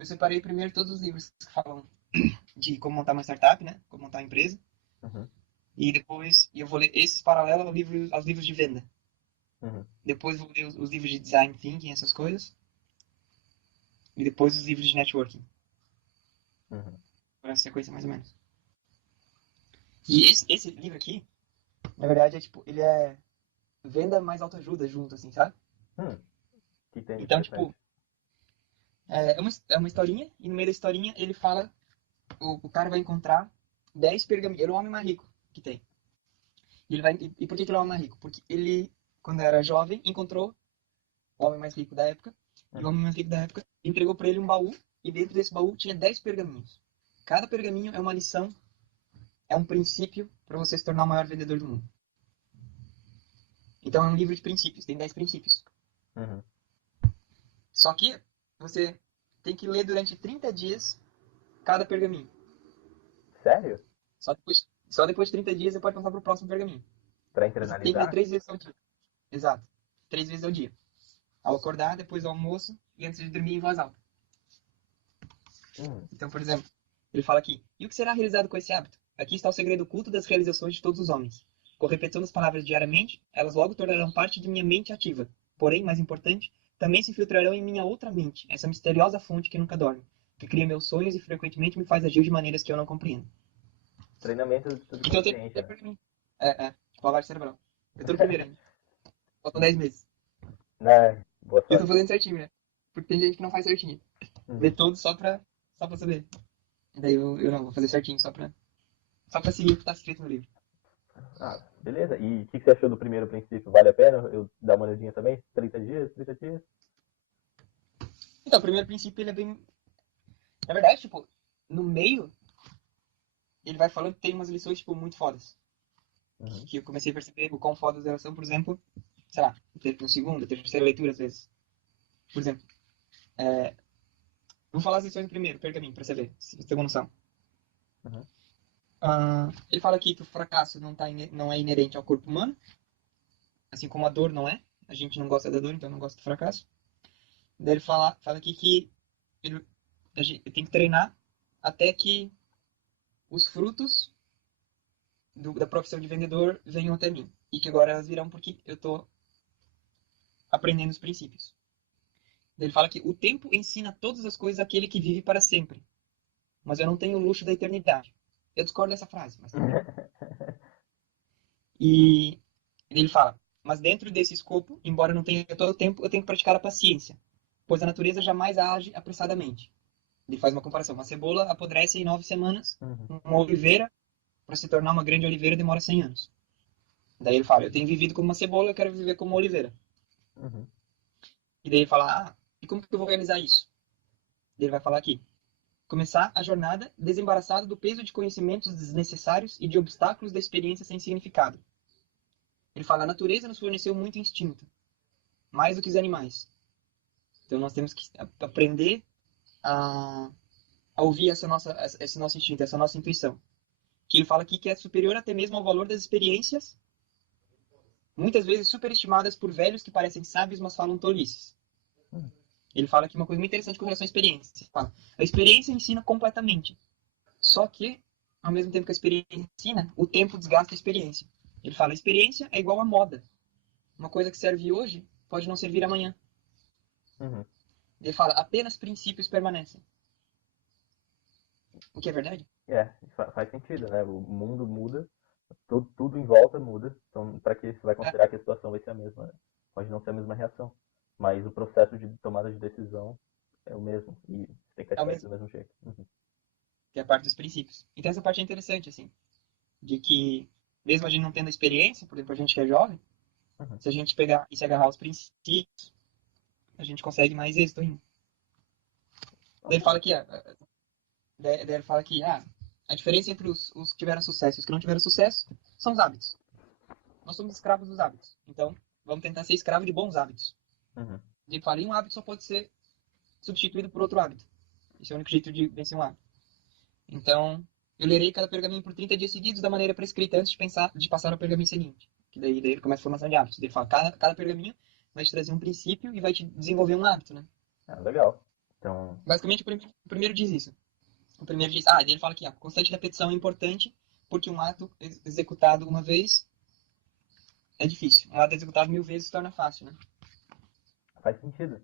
eu separei primeiro todos os livros que falam de como montar uma startup, né? Como montar uma empresa. Uhum, E depois eu vou ler esses paralelos aos livros de venda. uhum, Depois vou ler os livros de design thinking, essas coisas. E depois os livros de networking. uhum. Por essa sequência, mais ou menos. E esse livro aqui, na verdade, é tipo, ele é venda mais autoajuda junto, assim, sabe? Hum, que tem de Então, interessante. tipo, é uma historinha, e no meio da historinha ele fala, o cara vai encontrar 10 pergaminhos. Ele é o homem mais rico que tem. E por que ele é o homem mais rico? Porque ele, quando era jovem, encontrou o homem mais rico da época, e o Uhum. homem mais rico da época entregou para ele um baú, e dentro desse baú tinha 10 pergaminhos. Cada pergaminho é uma lição, é um princípio para você se tornar o maior vendedor do mundo. Então é um livro de princípios, tem 10 princípios. Uhum. Só que você tem que ler durante 30 dias cada pergaminho. Sério? Só depois de 30 dias você pode passar para o próximo pergaminho. Pra E você tem que ler internalizar? 3 vezes ao dia. Exato. 3 vezes ao dia. Ao acordar, depois do almoço e antes de dormir em voz alta. Hum. Então, por exemplo, ele fala aqui: e o que será realizado com esse hábito? Aqui está o segredo oculto das realizações de todos os homens. Com repetição das palavras diariamente, elas logo tornarão parte de minha mente ativa. Porém, mais importante, também se infiltrarão em minha outra mente, essa misteriosa fonte que nunca dorme, que cria meus sonhos e frequentemente me faz agir de maneiras que eu não compreendo. Treinamento de Então, eu tô subconsciência. pra mim. Tipo, lavagem cerebral. Eu tô no primeiro ainda. Faltam 10 meses. Né? Boa E eu tô sorte. fazendo certinho, né? Porque tem gente que não faz certinho. Lê Uhum. todo só pra saber. Daí eu não, vou fazer certinho só pra seguir o que tá escrito no livro. Ah, beleza. E o que você achou do primeiro princípio? Vale a pena eu dar uma olhadinha também? 30 dias? 30 dias? Então, o primeiro princípio, ele é bem. Na verdade, tipo, no meio, ele vai falando que tem umas lições, tipo, muito fodas. Uhum. Que eu comecei a perceber o quão fodas elas são, por exemplo, sei lá, na segunda, terceira leitura, às vezes. Por exemplo, vou falar as lições primeiro, pergaminho, pra você ver, se você tem uma noção. Uhum. Ele fala aqui que o fracasso não é inerente ao corpo humano, assim como a dor não é. A gente não gosta da dor, então não gosta do fracasso. Daí ele fala aqui que ele, a gente tem que treinar até que os frutos da profissão de vendedor venham até mim. E que agora elas virão porque eu estou aprendendo os princípios. Ele fala que o tempo ensina todas as coisas àquele que vive para sempre, mas eu não tenho o luxo da eternidade. Eu discordo dessa frase, mas tudo bem. E ele fala, mas dentro desse escopo, embora eu não tenha todo o tempo, eu tenho que praticar a paciência, pois a natureza jamais age apressadamente. Ele faz uma comparação. Uma cebola apodrece em 9 semanas, Uhum. uma oliveira, para se tornar uma grande oliveira, demora 100 anos. Daí ele fala, eu tenho vivido como uma cebola, eu quero viver como uma oliveira. Uhum. E daí ele fala, e como que eu vou realizar isso? Ele vai falar aqui, começar a jornada desembaraçado do peso de conhecimentos desnecessários e de obstáculos da experiência sem significado. Ele fala, a natureza nos forneceu muito instinto, mais do que os animais. Então nós temos que aprender a, a ouvir esse nosso instinto, essa nossa intuição. Que ele fala aqui que é superior até mesmo ao valor das experiências, muitas vezes superestimadas por velhos que parecem sábios, mas falam tolices. Uhum. Ele fala aqui uma coisa muito interessante com relação à experiência. Ele fala, a experiência ensina completamente. Só que, ao mesmo tempo que a experiência ensina, o tempo desgasta a experiência. Ele fala, a experiência é igual à moda. Uma coisa que serve hoje pode não servir amanhã. Uhum. Ele fala, apenas princípios permanecem. O que é verdade? É, faz sentido, né? O mundo muda, tudo em volta muda. Então, para que você vai É, considerar que a situação vai ser a mesma? Né? Pode não ser a mesma reação, mas o processo de tomada de decisão é o mesmo e você tem que é o praticar isso mesmo. do mesmo jeito. Uhum. Que é a parte dos princípios. Então essa parte é interessante, assim, de que, mesmo a gente não tendo experiência, por exemplo, a gente que é jovem, Uhum. se a gente pegar e se agarrar aos princípios, a gente consegue mais êxito ainda. Daí ele fala Ok. que, daí ele fala que a diferença entre os que tiveram sucesso e os que não tiveram sucesso são os hábitos. Nós somos escravos dos hábitos. Então, vamos tentar ser escravo de bons hábitos. Uhum. Ele fala, e um hábito só pode ser substituído por outro hábito. Esse é o único jeito de vencer um hábito. Então, eu lerei cada pergaminho por 30 dias seguidos da maneira prescrita antes de passar ao pergaminho seguinte. Que daí ele começa a formação de hábitos. Ele fala, cada pergaminho vai te trazer um princípio e vai te desenvolver um hábito, né? Ah, legal. Então, Basicamente, o primeiro diz isso. O primeiro diz, ele fala aqui, a constante repetição é importante porque um ato executado uma vez é difícil. Um ato executado 1000 vezes se torna fácil, né? faz sentido.